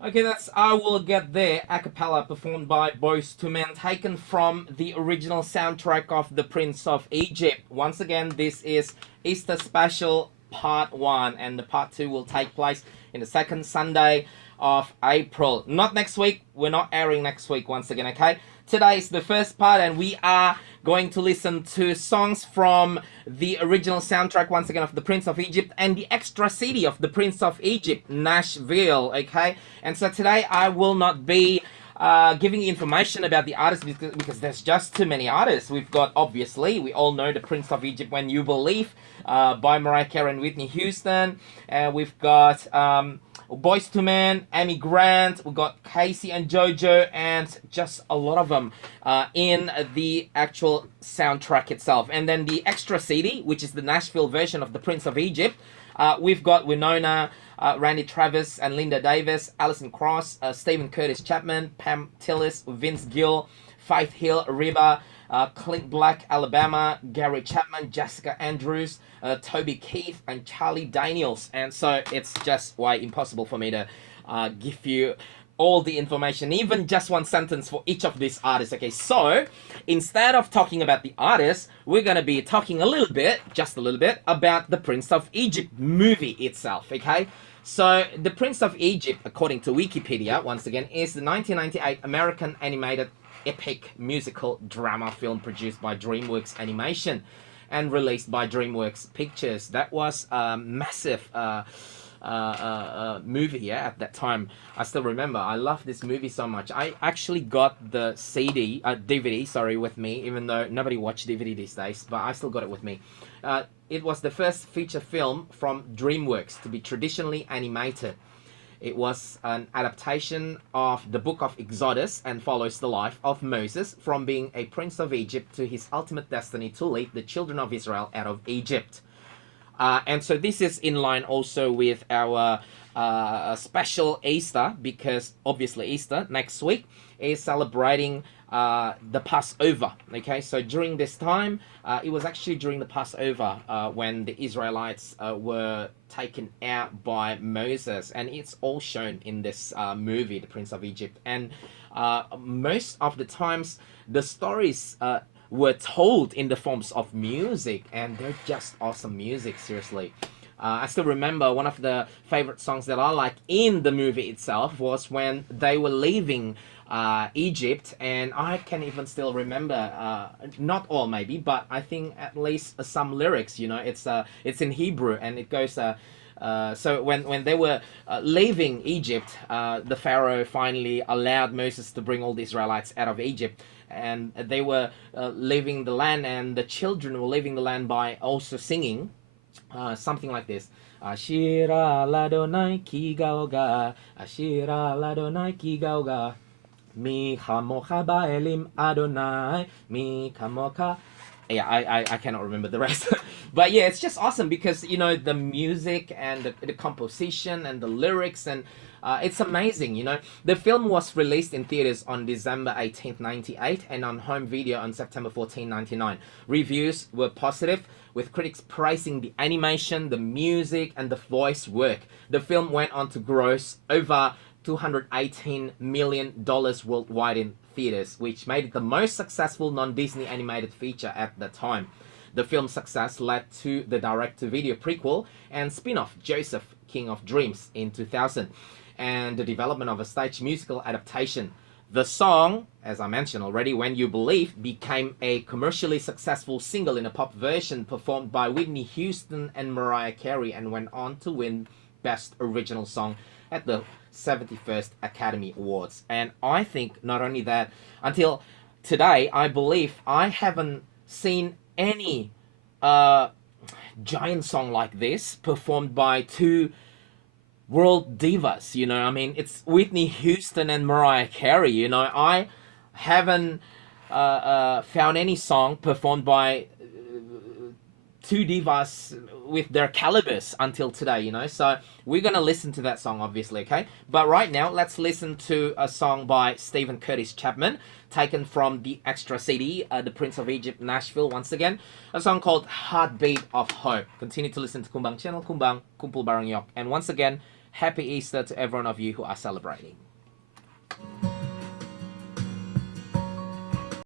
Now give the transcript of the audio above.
Okay, that's I Will Get There, a cappella performed by Boyz II Men, taken from the original soundtrack of The Prince of Egypt. Once again, this is Easter Special Part 1, and the Part 2 will take place in the second Sunday of April. Not next week, we're not airing next week once again, okay? Today is the first part, and we are going to listen to songs from the original soundtrack once again of The Prince of Egypt and the extra CD of The Prince of Egypt, Nashville, okay? And so today I will not be giving information about the artists because there's just too many artists. We've got, obviously, we all know The Prince of Egypt, When You Believe, by Mariah Carey and Whitney Houston. And we've got Boyz II Men, Amy Grant, we've got Casey and JoJo, and just a lot of them in the actual soundtrack itself. And then the extra CD, which is the Nashville version of The Prince of Egypt, we've got Winona, Randy Travis and Linda Davis, Alison Krauss, Stephen Curtis Chapman, Pam Tillis, Vince Gill, Faith Hill, Reba, Clint Black, Alabama, Gary Chapman, Jessica Andrews, Toby Keith, and Charlie Daniels. And so it's just way impossible for me to give you all the information, even just one sentence for each of these artists. Okay, so instead of talking about the artists, we're going to be talking a little bit, just a little bit, about the Prince of Egypt movie itself, okay? So, The Prince of Egypt, according to Wikipedia, once again, is the 1998 American animated epic musical drama film produced by DreamWorks Animation and released by DreamWorks Pictures. That was a massive movie, yeah, at that time. I still remember. I love this movie so much. I actually got the DVD, sorry, with me, even though nobody watched DVD these days, but I still got it with me. It was the first feature film from DreamWorks to be traditionally animated. It was an adaptation of the book of Exodus and follows the life of Moses from being a prince of Egypt to his ultimate destiny to lead the children of Israel out of Egypt. And so this is in line also with our special Easter, because obviously Easter next week is celebrating the Passover. Okay, so during this time, it was actually during the Passover when the Israelites were taken out by Moses, and it's all shown in this movie, The Prince of Egypt. And most of the times, the stories were told in the forms of music, and they're just awesome music, seriously. I still remember one of the favorite songs that I like in the movie itself was when they were leaving Egypt, and I can even still remember, not all maybe, but I think at least some lyrics. You know, it's in Hebrew, and it goes. So when they were leaving Egypt, the Pharaoh finally allowed Moses to bring all the Israelites out of Egypt, and they were leaving the land, and the children were leaving the land by also singing something like this. Ashira ladonai ki gaoga, Ashira ladonai ki gaoga, Mi chamocha ba'elim Adonai, mi kamocha. Yeah, I cannot remember the rest. But yeah, it's just awesome because, you know, the music and the composition and the lyrics, and it's amazing, you know. The film was released in theaters on December 18th, 98, and on home video on September 14, 99. Reviews were positive, with critics praising the animation, the music, and the voice work. The film went on to gross over $218 million worldwide in theaters, which made it the most successful non-Disney animated feature at the time. The film's success led to the direct-to-video prequel and spin-off Joseph, King of Dreams in 2000, and the development of a stage musical adaptation. The song, as I mentioned already, When You Believe, became a commercially successful single in a pop version performed by Whitney Houston and Mariah Carey, and went on to win Best Original Song at the 71st Academy Awards. And I think not only that, until today, I believe I haven't seen any giant song like this performed by two world divas. You know, I mean, it's Whitney Houston and Mariah Carey. You know, I haven't found any song performed by two divas with their calibers until today, you know. So we're gonna listen to that song, obviously, okay? But right now, let's listen to a song by Stephen Curtis Chapman, taken from the extra CD, The Prince of Egypt, Nashville, once again. A song called Heartbeat of Hope. Continue to listen to Kumbang Channel, Kumbang, Kumpul Barang Yok. And once again, Happy Easter to every one of you who are celebrating.